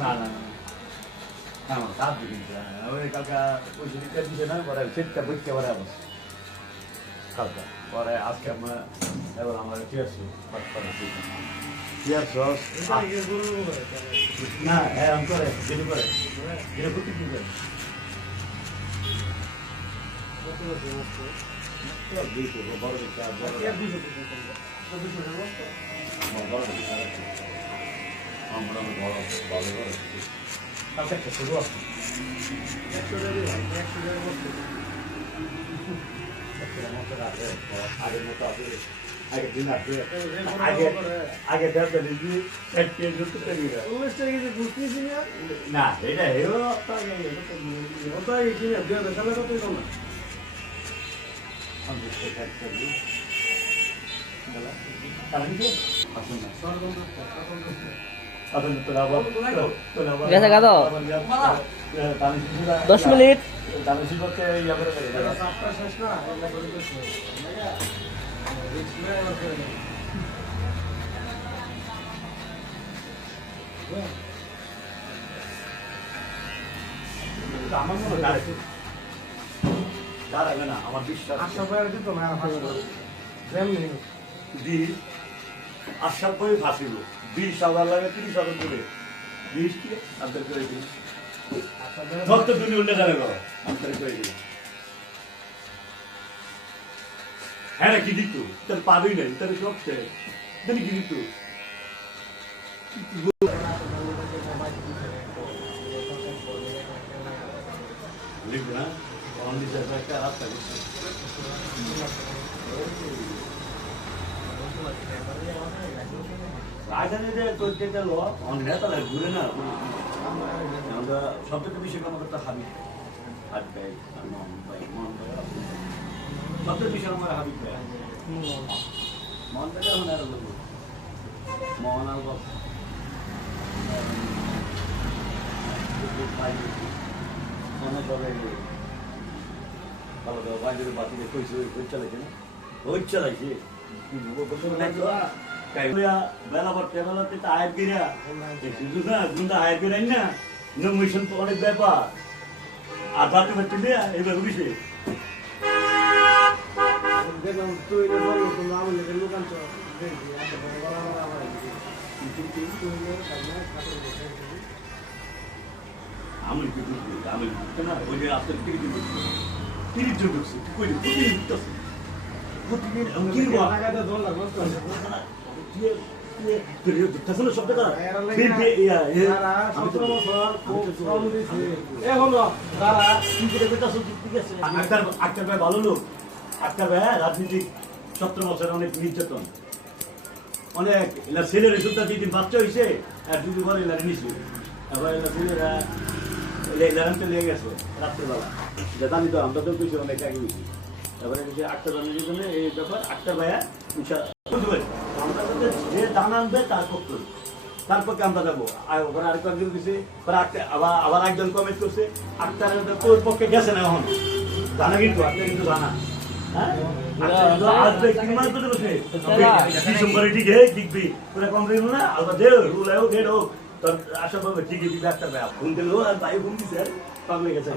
না না আমার সাত দিন ওই কালকা ওই দিকটা দিছে না পরে সেটটা বইতে পারে আবার কালকা পরে আজকে আমরা এবার আমরা টিয়ারছি টিয়ার সস না এরকম করে দিলি করে এটা প্রতি দিন করে বড় দিকটা আমরা বড় ভালো করে আচ্ছা একটা শুরু আছে আগের মতো আছে আগের দিন আছে আগে না এটা হেরো গেছে গা তো 10 মিনিট আমার মনে দাঁড়াবে না আমার বিশ্বাস আশার পরে ফাঁসিল 20,000 লাগে 30,000 করে 20 কি আন্তর করে দিই সব তো তুমি উল্টে যাবে বাবা আন্তর করে দিই হ্যাঁ কি দিত তোর পাবি না তোর সব শেষ তুমি কি দিত লিখবে না অনলি যাবে একটা রাস্তা রাজধানীতে তোর যেটা ল নেতারা ঘুরে না আমরা সবচেয়ে বেশি কর্মকর্তা হাবিব হাত ভাই মন ভাই সবচেয়ে বেশি আমার হাবিব ভাই মন থেকে এখন আর বলবো মন আর বল মনে করে ভালো বাইরের বাতিলে কইছে ওই চালাইছে না ওই চালাইছে বেলা পর বেলাতে আয়ের গিরা শুধু না গুন্ডা আয়ের গিরাই না মিশন তো অনেক ব্যাপার আর বাতি বাতি এবার উড়িছে আমি কি বুঝলি আমি না ওই যে আপনার তিরিশ জন ঢুকছে কই ঢুকতেছে প্রতিদিন কি শব্দ করা আক্তার ভাই ভালো লোক আক্তার ভাই রাজনীতিক 17 বছর অনেক নির্যাতন অনেক এলা ছেলের সুদ্ধা দিদিন বাচ্চা হয়েছে আর দুদিন পরে এলারে নিছে আবার এলা ছেলেরা এলারামতে লেগে গেছে রাত্রেবেলা জানি তো আমরা তো কিছু অনেক আগে হয়েছি তারপরে আক্তার বানিয়ে জন্য এই ব্যাপার আক্তার ভাইয়া বুঝবে আমরা যে দান আনবে তার পক্ষে আমরা যাবো ওখানে আরেকটু একজন গেছে আবার একজন কমেন্ট করছে আক্তার তোর পক্ষে গেছে না এখন জানা কিন্তু আক্তার কিন্তু জানা হ্যাঁ আসবে কি মাস ধরে বসে ডিসেম্বরে ঠিক দেখবি পুরো কমপ্লিট না আবার দে রুল আয়ো ডেট হোক তোর আশা পাবে ঠিকই দিবি আক্তার ভাই ফোন দিল আর ভাই ফোন দিছে পাগলে গেছে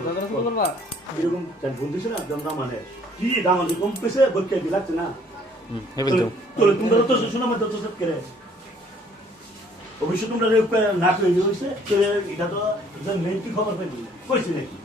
এরকম ফোন দিছে না জমরা মানে কি দাম আছে কম পেছে বলকে দিলাচ্ছে না তোরে তোমরা তো শোনা মত তো সব করে অবশ্য তোমরা না করে হইছে এটা তো এটা মেন কি খবর পাইনি কইছি নাকি